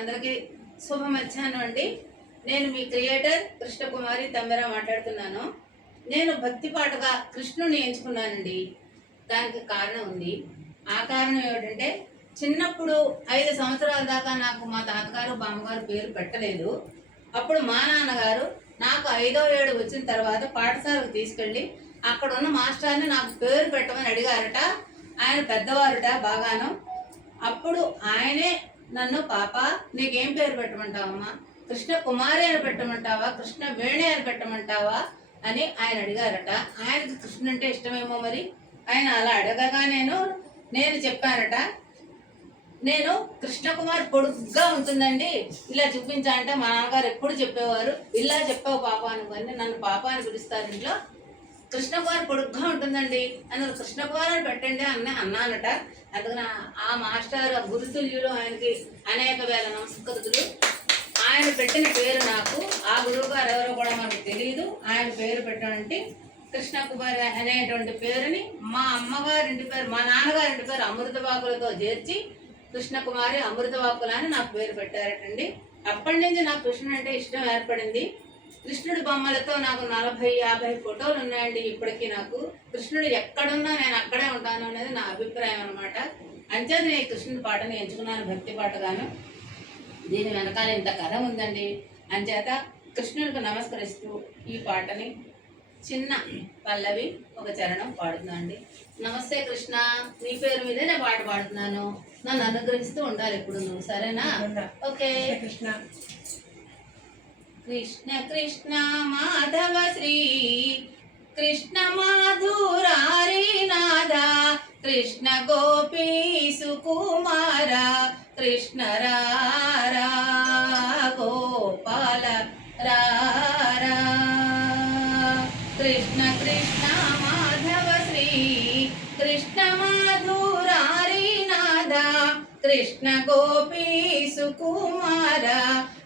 అందరికీ శుభ మధ్యాహ్నం అండి. నేను మీ క్రియేటర్ కృష్ణకుమారి తమ్మెర మాట్లాడుతున్నాను. నేను భక్తి పాటగా కృష్ణుని ఎంచుకున్నానండి. దానికి కారణం ఉంది. ఆ కారణం ఏమిటంటే, చిన్నప్పుడు 5 సంవత్సరాల దాకా నాకు మా తాతగారు బామ్మగారు పేరు పెట్టలేదు. అప్పుడు మా నాన్నగారు నాకు 5వ ఏడు వచ్చిన తర్వాత పాఠశాలకు తీసుకెళ్ళి అక్కడ ఉన్న మాస్టర్ని నాకు పేరు పెట్టమని అడిగారట. ఆయన పెద్దవారుట బాగాను. అప్పుడు ఆయనే నన్ను, పాప నీకేం పేరు పెట్టమంటావమ్మా, కృష్ణ కుమారి అని పెట్టమంటావా, కృష్ణ వేణి అని పెట్టమంటావా అని ఆయన అడిగారట. ఆయనకి కృష్ణ అంటే ఇష్టమేమో మరి. ఆయన అలా అడగగా నేను చెప్పానట, నేను కృష్ణకుమారి పొడుగ్గా ఉంటుందండి, ఇలా చూపించాలంటే మా నాన్నగారు ఎప్పుడు చెప్పేవారు, ఇలా చెప్పావు పాప అని నన్ను పాప అని పిలుస్తారు ఇంట్లో. కృష్ణకుమారి పొడుగ్గా ఉంటుందండి అని కృష్ణకుమారి అని పెట్టండి అన్నానట. అందుకని ఆ మాస్టర్ గురుతుల్యులు, ఆయనకి అనేక వేల నమస్కృతులు. ఆయన పెట్టిన పేరు నాకు, ఆ గురువు గారు ఎవరో కూడా మనకు తెలియదు, ఆయన పేరు పెట్టాలంటే కృష్ణకుమారి అనేటువంటి పేరుని మా అమ్మగారింటి పేరు, మా నాన్నగారింటి పేరు అమృతవాకులతో చేర్చి కృష్ణకుమారి అమృతవాకుల అని నాకు పేరు పెట్టారటండి. అప్పటి నుంచి నాకు కృష్ణుడు అంటే ఇష్టం ఏర్పడింది. కృష్ణుడి బొమ్మలతో నాకు 40-50 ఫోటోలు ఉన్నాయండి. ఇప్పటికీ నాకు కృష్ణుడు ఎక్కడున్నా నేను అక్కడే ఉంటాను అనేది నా అభిప్రాయం అనమాట. అంచేత నేను కృష్ణుడి పాటని ఎంచుకున్నాను, భక్తి పాటగాను. దీని వెనకాల ఇంత కథ ఉందండి. అంచేత కృష్ణుడికి నమస్కరిస్తూ ఈ పాటని చిన్న పల్లవి ఒక చరణం పాడుతున్నా అండి. నమస్తే కృష్ణ, నీ పేరు మీదే నేను పాట పాడుతున్నాను, నన్ను అనుగ్రహిస్తూ ఉండాలి ఎప్పుడు నువ్వు, సరేనా? ఓకే. కృష్ణ కృష్ణ కృష్ణ మాధవ శ్రీ కృష్ణ మాధురారి నాథ కృష్ణ గోపీ సుకుమార కృష్ణ రారా గోపాల రారా. కృష్ణ కృష్ణ మాధవ శ్రీ కృష్ణ మాధురారి నాథ కృష్ణ గోపీ సుకుమార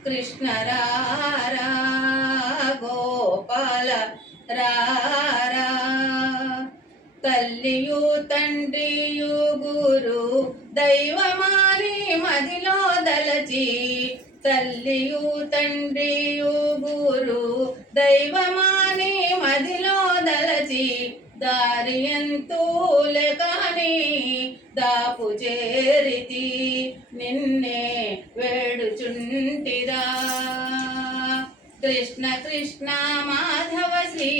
కృష్ణ రారా గోపాల రారా. తల్లియు తండ్రియు గురు దైవమాని మదిలో దలచి, తల్లియు తండ్రియు గురు దైవమాని మదిలో దలచి, దారి ఎంతూలే కాని దాపు చేరితి నిన్నే వేడుచుంటిరా. కృష్ణ కృష్ణ మాధవ శ్రీ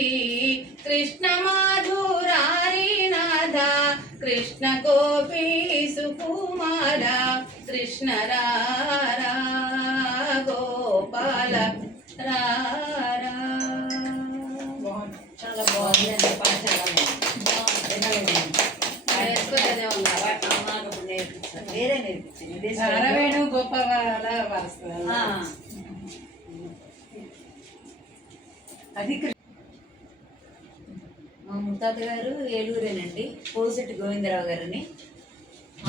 కృష్ణ మాధురారి నాథ కృష్ణ గోపీ సుకుమార కృష్ణ రారా గోపాల రారా. చాలా బాగుంది పాట, చాలా వేరే నేర్పించింది అరవేణు గోపాల అది. మా ముత్తాత గారు ఏలూరేనండి, పోసిటి గోవిందరావు గారిని.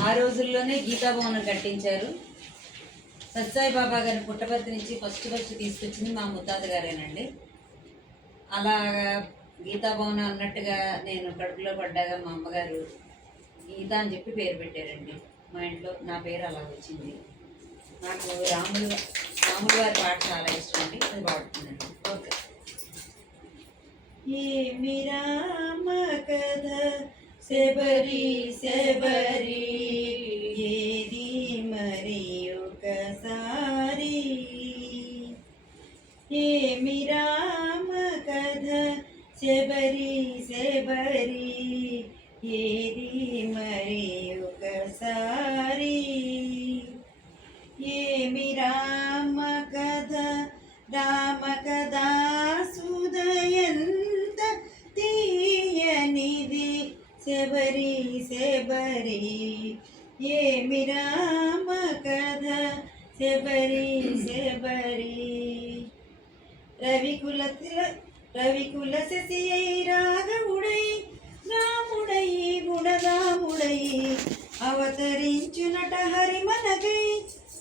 ఆ రోజుల్లోనే గీతాభవనం కట్టించారు. సత్సాయి బాబా గారిని పుట్టపర్తి నుంచి ఫస్ట్ తీసుకొచ్చింది మా ముత్తాత గారేనండి. అలాగా గీతాభవనం అన్నట్టుగా నేను కడుపులో పడ్డాగా మా అమ్మగారు గీత అని చెప్పి పేరు పెట్టారండి. మా ఇంట్లో నా పేరు అలా వచ్చింది. నాకు రాములు వారి పాట చాలా ఇష్టం అండి, అది పాడుతుందండి. ఓకే. ఏమి రామ కథ శబరి శబరి ఏది మరి ఒకసారి, ఏమి రామ కథ శబరి శబరి ఏది మరి ఒకసారి, ఏమి రామ కథ రామ కథా సుదయంత తీయనిది శబరి శబరి, ఏమి రామ కథ శబరి శబరి. రవికుల శశి రాఘవుడై రాముడై గుణదాముడై అవతరించునట హరిమనకై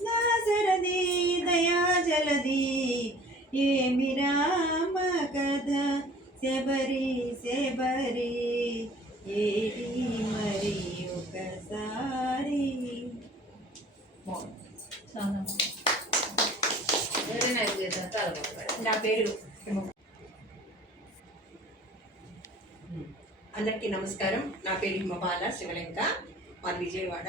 నాసరది దయా జలది, ఏమి రామ కథ శబరి శబరి ఏది మరి ఒకసారి. చాలా పేరు అందరికీ నమస్కారం. నా పేరు హిమపాల శివలంక, మాది విజయవాడ.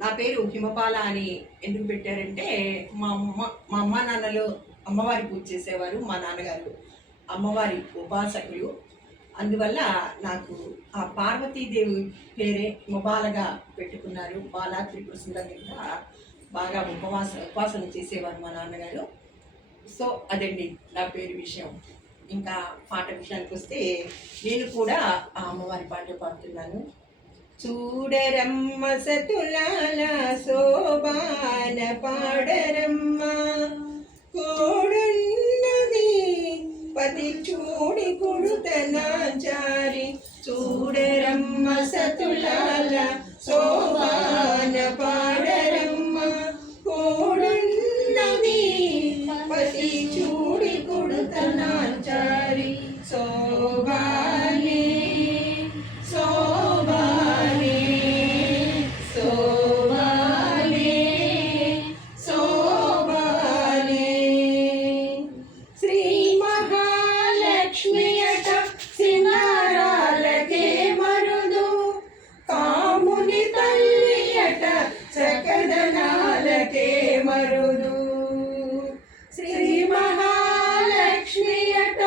నా పేరు హిమపాల అని ఎందుకు పెట్టారంటే మా అమ్మ నాన్నలు అమ్మవారి పూజ చేసేవారు. మా నాన్నగారు అమ్మవారి ఉపాసకులు. అందువల్ల నాకు ఆ పార్వతీదేవి పేరే హిమబాలగా పెట్టుకున్నారు. బాలా త్రిపుర సుందరిగా బాగా ఉపాసన చేసేవారు మా నాన్నగారు. సో అదండి నా పేరు విషయం. ఇంకా పాట విషయానికి వస్తే నేను కూడా ఆ అమ్మవారి పాట పాడుతున్నాను. చూడరమ్మ సతులాల శోభాన పాడరమ్మ, కోడున్నది పతి చూడి కుడుతనాచారి. చూడరమ్మ సతులాల శోభాన పాడరమ్మ, కోడున్నది పతి చూడి కుడుతనాచారి. శోభానే శోభానే శోభానే శోభానే. శ్రీ మహాలక్ష్మి అట సింగారాలకే మరుదు, కాముని తల్లి అట చకదనాలకే మరుదు. శ్రీ మహాలక్ష్మి అట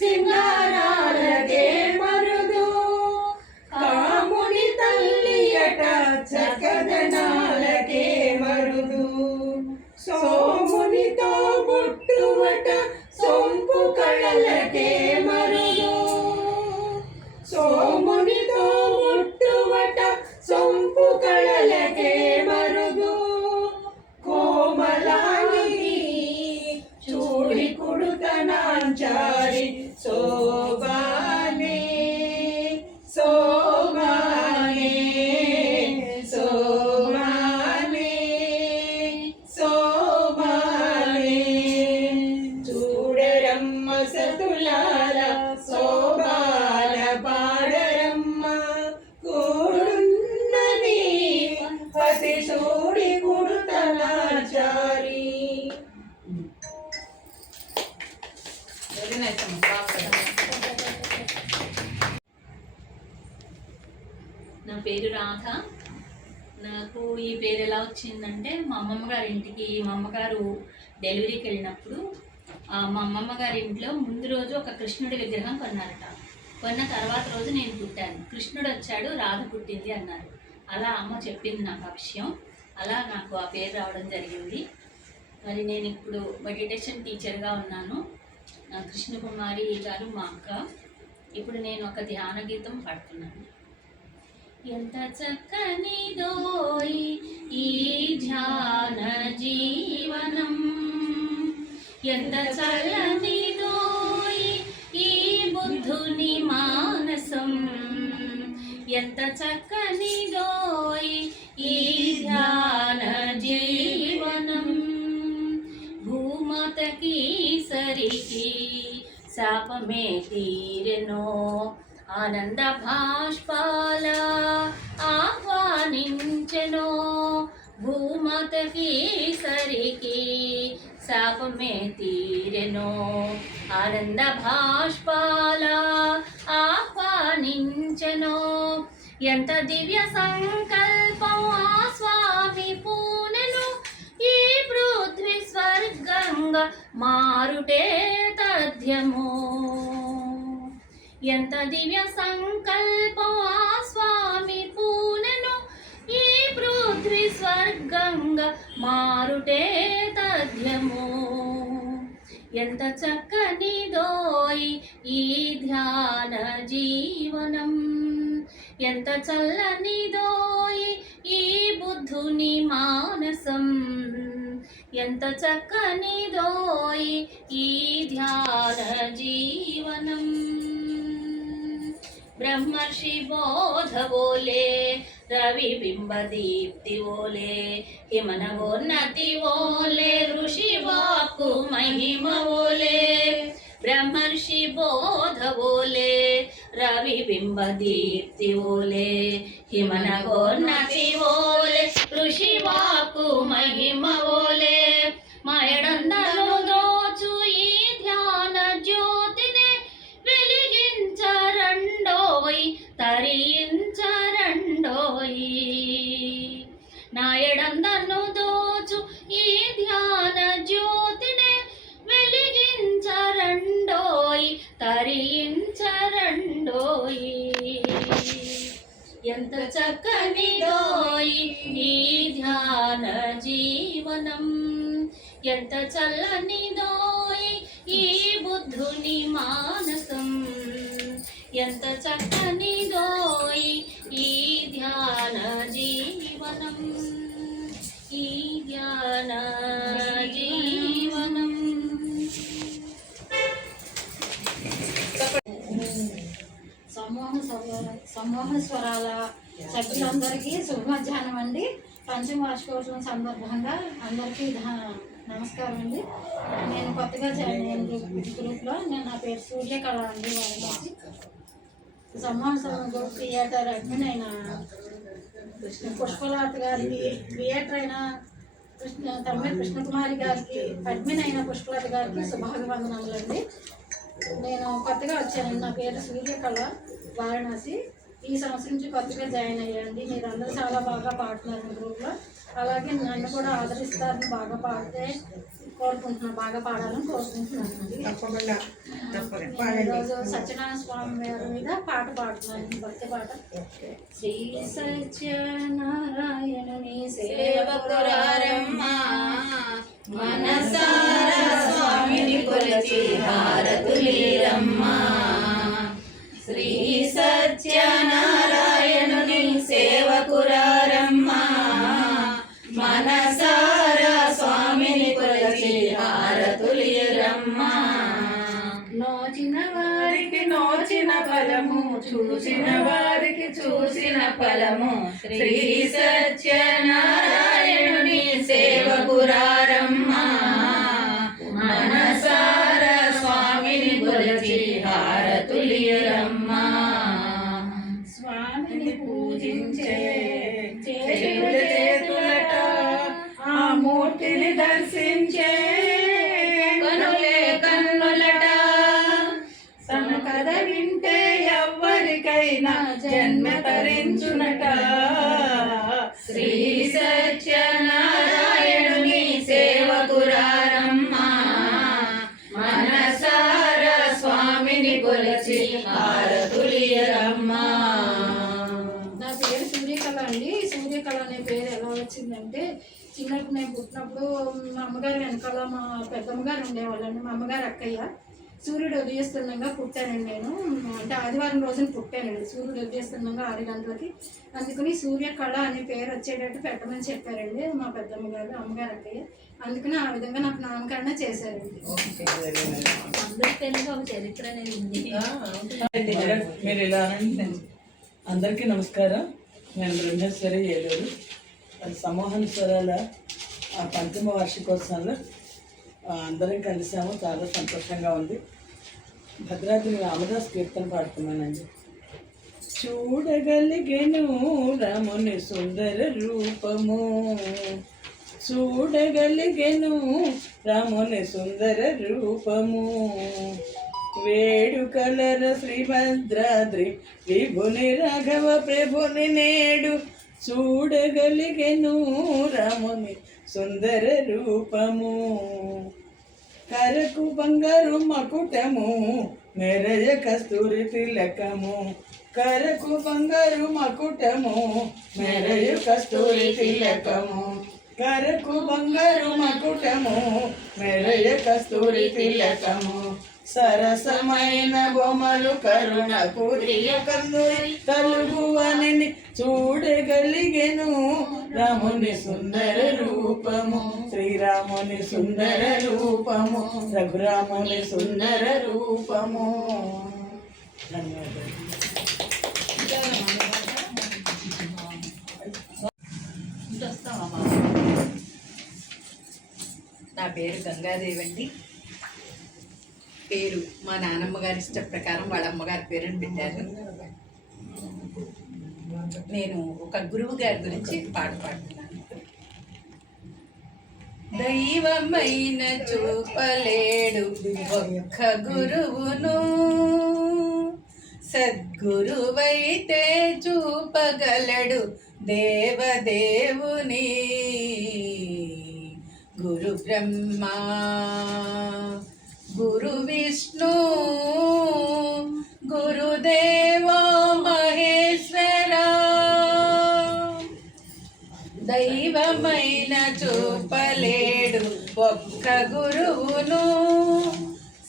సింగారాలకే మరుదు, కాముని తల్లి అట చకదనాలకే మరుదు. సోమునితో బుట్టువట సొంపు కళలకే మరుదు, సోమునితో బుట్టువట సొంపు కళలకే మరుదు. కోమలాని చూడి కుడుతనాంచారి. శోభానే శోభానే శోభానే శోభానే. చూడరమ్మ సతులాల శోభాన పాడరమ్మ, కూడున్నది పతి చూడి కుడుతనాచారి. నా పేరు రాధ. నాకు ఈ పేరు ఎలా వచ్చిందంటే మా అమ్మమ్మ గారి ఇంటికి మా అమ్మగారు డెలివరీకి వెళ్ళినప్పుడు మా అమ్మమ్మ గారి ఇంట్లో ముందు రోజు ఒక కృష్ణుడి విగ్రహం కొన్నారట. కొన్న తర్వాత రోజు నేను పుట్టాను. కృష్ణుడు వచ్చాడు, రాధ పుట్టింది అన్నారు. అలా అమ్మ చెప్పింది నాకు ఆ విషయం. అలా నాకు ఆ పేరు రావడం జరిగింది. మరి నేను ఇప్పుడు మెడిటేషన్ టీచర్గా ఉన్నాను. కృష్ణకుమారి గారు మా అక్క. ఇప్పుడు నేను ఒక ధ్యాన గీతం పాడుతున్నాను. ఎంత చక్కనిదోయ్ ఈ ధ్యాన జీవనం, ఎంత చల్లనిదోయ్ ఈ బుద్ధుని మానసం, ఎంత చక్కనిదోయ్ ఈ ధ్యాన జీవనం. భూమాతకి సరికి శాపమే తీరెనో, ఆనంద భాష్పాల ఆహ్వానించెనో. భూమాతకి సరికి శాపమే తీరెనో, ఆనంద భాష్పాల ఆహ్వానించెనో. ఎంత దివ్య సంకల్పం ఆ స్వామి పూనెను, ఈ పృథ్వీ స్వర్గంగా మారుటే తథ్యమో. ఎంత దివ్య సంకల్పం ఆ స్వామి పూనెను, ఈ పృథ్వీ స్వర్గంగా మారుటే తథ్యమో. ఎంత చక్కనిదోయ్ ఈ ధ్యాన జీవనం, ఎంత చల్లనిదోయ్ ఈ బుద్ధుని మానసం, ఎంత చక్కనిదోయ్ ఈ ధ్యాన జీవనం. ब्रह्मर्षि बोध बोले, रवि बिंब दीप्ति बोले, हिमनवोन्नति बोले, ऋषि वाक्कु महिमा बोले. ब्रह्मर्षि बोध बोले, रवि बिंब दीप्ति बोले, हिमनवोन्नति बोले, ऋषि वाक्कु महिमा बोले. मायडंदलो दोचु ई తరించరండోయి. నాయడందను దోచు ఈ ధ్యాన జ్యోతినే వెలిగించరండోయి, తరించరండోయి. ఎంత చక్కనిదోయి ఈ ధ్యాన జీవనం, ఎంత చల్లనిదోయి ఈ బుద్ధుని మానసం, ఎంత చక్కనిదోయి ఈ ధ్యాన జీవనం, ఈ ధ్యాన జీవనం. సమూహ స్వరాల సభ్యులందరికీ శుభ మధ్యాహ్నం అండి. పంచమ వార్షికోత్సవం సందర్భంగా అందరికీ నమస్కారం అండి. నేను కొత్తగా జాయిన్ అయిన గ్రూప్లో నా పేరు సూర్యకళ అండి. వారణాసి సమూహ గ్రూప్ క్రియేటర్ అడ్మిన్ అయిన పుష్పలత గారికి, క్రియేటర్ అయిన తమ్మిడి కృష్ణకుమారి గారికి, అడ్మిన్ అయిన పుష్పలత గారికి శుభాభివందనములండి. నేను కొత్తగా వచ్చాను. నా పేరు సూర్యకళ, వారణాసి. ఈ సంవత్సరం నుంచి కొత్తగా జాయిన్ అయ్యానండి. మీరు అందరూ చాలా బాగా పాడుతున్నారు గ్రూప్లో. అలాగే నన్ను కూడా ఆదరిస్తారని, బాగా పాడితే కోరుకుంటున్నాను, బాగా పాడాలని కోరుకుంటున్నాను అండి. ఈరోజు సత్యనారాయణ స్వామి వారి మీద పాట పాడుతున్నాను, భక్తి పాట. శ్రీ సత్యనారాయణుని సేవకురారమ్మా, మనసారా స్వామిని కొలిచి హారతులీరమ్మా. శ్రీ సత్యనారాయణుని సేవకురారమ్మా, మనసారా స్వామిని కొలిచి హారతులీరమ్మా. నోచిన వారికి నోచిన ఫలము, చూసిన వారికి చూసిన ఫలము. శ్రీ సత్యనారాయణుని సేవకురారమ్మా, మనసారా స్వామిని కొలిచి హారతులీరమ్మా. స్వామిని పూజించే చేతులట ఆ మూర్తిని దర్శించే కనులే కన్నులట. తన కథ వింటే ఎవ్వరికైనా జన్మ తరించునట. శ్రీ సత్యనారాయణుని సేవకురారమ్మా, మనసారా స్వామిని కొలిచి హారతులీరమ్మా. నా పేరు సూర్యకళ అండి. సూర్యకళ అనే పేరు ఎలా వచ్చిందంటే, చిన్నప్పుడు నేను పుట్టినప్పుడు మా అమ్మగారు వెనకాల మా పెద్దమ్మగారు ఉండేవాళ్ళండి. మా అమ్మగారు అక్కయ్య. సూర్యుడు ఉదయిస్తుండగా పుట్టానండి నేను. అంటే ఆదివారం రోజున పుట్టానండి. సూర్యుడు ఉదయిస్తుండగా 6 గంటలకి. అందుకని సూర్యకళ అనే పేరు వచ్చేటట్టు పెట్టమని చెప్పారండి మా పెద్దమ్మగారు, అమ్మగారు అక్కయ్య. అందుకని ఆ విధంగా నాకు నామకరణ చేశారండి. అందరి తెలుగు ఒక చరిత్ర అనేది ఉంది. మీరు ఇలా అనండి. అందరికీ నమస్కారం. నేను బ్రహ్మేశ్వరి ఏలూరు. సమూహం స్వరాల పంచమ వార్షికోత్సవంలో అందరం కలిసాము. చాలా సంతోషంగా ఉంది. భద్రాద్రి రామదాస్ కీర్తన పాడుతున్నానండి. చూడగలిగెను రాముని సుందర రూపము, చూడగలిగెను రాముని సుందర రూపము. వేడుకలర శ్రీభద్రాద్రి విభుని రాఘవ ప్రభుని నేడు, చూడగలిగెను రాముని సుందర రూపము. కరకు బంగారు మకుటము, మెరయ కస్తూరి తిలకము. కరకు బంగారు మకుటము, మెరయ కస్తూరి తిలకము. కరకు బంగారు మకుటము, మెరయ కస్తూరి తిలకము. సరసమైన బొమ్మలు కరుణ పూరియ కన్నురి తలుగువని, చూడగలిగెను రాముని సుందర రూపము. శ్రీరాముని సుందర రూపము, రఘురాముని సుందర రూపము. ధన్యవాదాలు. నా పేరు గంగాదేవి అండి. పేరు మా నాన్నమ్మ గారి ఇష్ట ప్రకారం వాళ్ళ అమ్మగారి పేరుని పెట్టారు. నేను ఒక గురువు గారి గురించి పాట పాడుతున్నాను. దైవమైన చూపలేడు ఒక్క గురువును, సద్గురువైతే చూపగలడు దేవదేవుని. గురు బ్రహ్మ గురు విష్ణు గురుదేవో మహేశ్వర. దైవమైన చూపలేడు ఒక్క గురువును,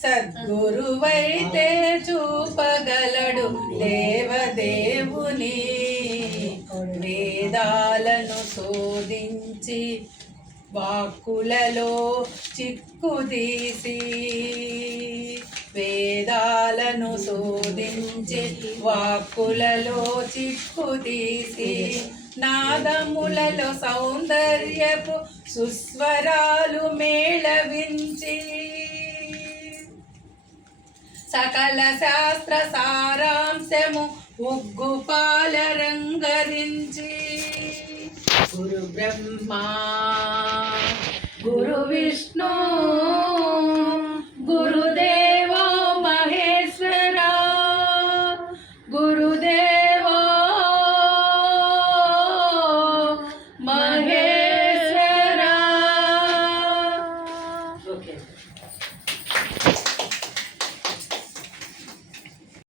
సద్గురువైతే చూపగలడు దేవదేవుని. వేదాలను శోధించి వాక్కులలో చిక్కుదీసి, వేదాలను శోధించి వాక్కులలో చిక్కుదీసి, నాదములలో సౌందర్యపు సుస్వరాలు మేళవించి, సకల శాస్త్ర సారాంశము ఉగ్గుపాల రంగరించి. గురు బ్రహ్మ గురు విష్ణు